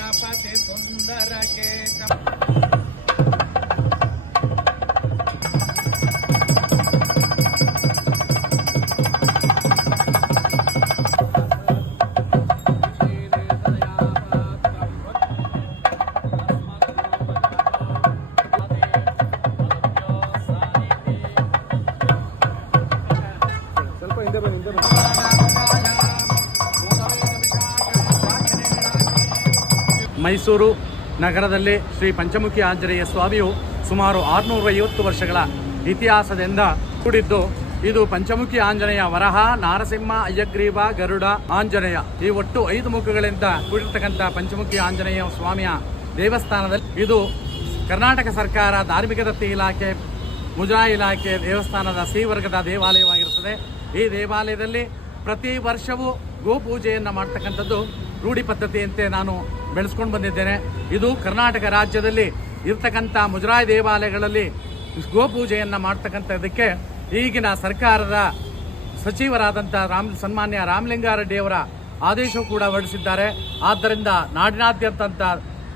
గణపతి సుందర కేశ ಸ್ವಲ್ಪ ಹಿಂದೆ ಬನ್ನಿ ಹಿಂದೆ ಬನ್ನಿ ಮೈಸೂರು ನಗರದಲ್ಲಿ ಶ್ರೀ ಪಂಚಮುಖಿ ಆಂಜನೇಯ ಸ್ವಾಮಿಯು ಸುಮಾರು ಆರುನೂರ ಐವತ್ತು ವರ್ಷಗಳ ಇತಿಹಾಸದಿಂದ ಕೂಡಿದ್ದು. ಇದು ಪಂಚಮುಖಿ ಆಂಜನೇಯ ವರಹ, ನಾರಸಿಂಹ, ಅಯ್ಯಗ್ರೀವ, ಗರುಡ, ಆಂಜನೇಯ. ಈ ಒಟ್ಟು ಐದು ಮುಖಗಳಿಂದ ಕೂಡಿರ್ತಕ್ಕಂಥ ಪಂಚಮುಖಿ ಆಂಜನೇಯ ಸ್ವಾಮಿಯ ದೇವಸ್ಥಾನದಲ್ಲಿ ಇದು ಕರ್ನಾಟಕ ಸರ್ಕಾರ ಧಾರ್ಮಿಕ ದತ್ತಿ ಇಲಾಖೆ, ಮುಜರಾಯಿ ಇಲಾಖೆ ದೇವಸ್ಥಾನದ ಸಿ ವರ್ಗದ ದೇವಾಲಯವಾಗಿರುತ್ತದೆ. ಈ ದೇವಾಲಯದಲ್ಲಿ ಪ್ರತಿ ವರ್ಷವೂ ಗೋಪೂಜೆಯನ್ನು ಮಾಡ್ತಕ್ಕಂಥದ್ದು ರೂಢಿ ಪದ್ಧತಿಯಂತೆ ನಾನು ಬೆಳೆಸ್ಕೊಂಡು ಬಂದಿದ್ದೇನೆ. ಇದು ಕರ್ನಾಟಕ ರಾಜ್ಯದಲ್ಲಿ ಇರ್ತಕ್ಕಂಥ ಮುಜರಾಯಿ ದೇವಾಲಯಗಳಲ್ಲಿ ಗೋಪೂಜೆಯನ್ನು ಮಾಡ್ತಕ್ಕಂಥದ್ದಕ್ಕೆ ಈಗಿನ ಸರ್ಕಾರದ ಸಚಿವರಾದಂಥ ರಾಮ್, ಸನ್ಮಾನ್ಯ ರಾಮಲಿಂಗಾರೆಡ್ಡಿಯವರ ಆದೇಶವೂ ಕೂಡ ಹೊರಡಿಸಿದ್ದಾರೆ. ಆದ್ದರಿಂದ ನಾಡಿನಾದ್ಯಂತ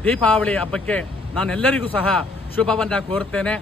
ದೀಪಾವಳಿ ಹಬ್ಬಕ್ಕೆ ನಾನೆಲ್ಲರಿಗೂ ಸಹ ಶುಭವನ್ನು ಕೋರುತ್ತೇನೆ.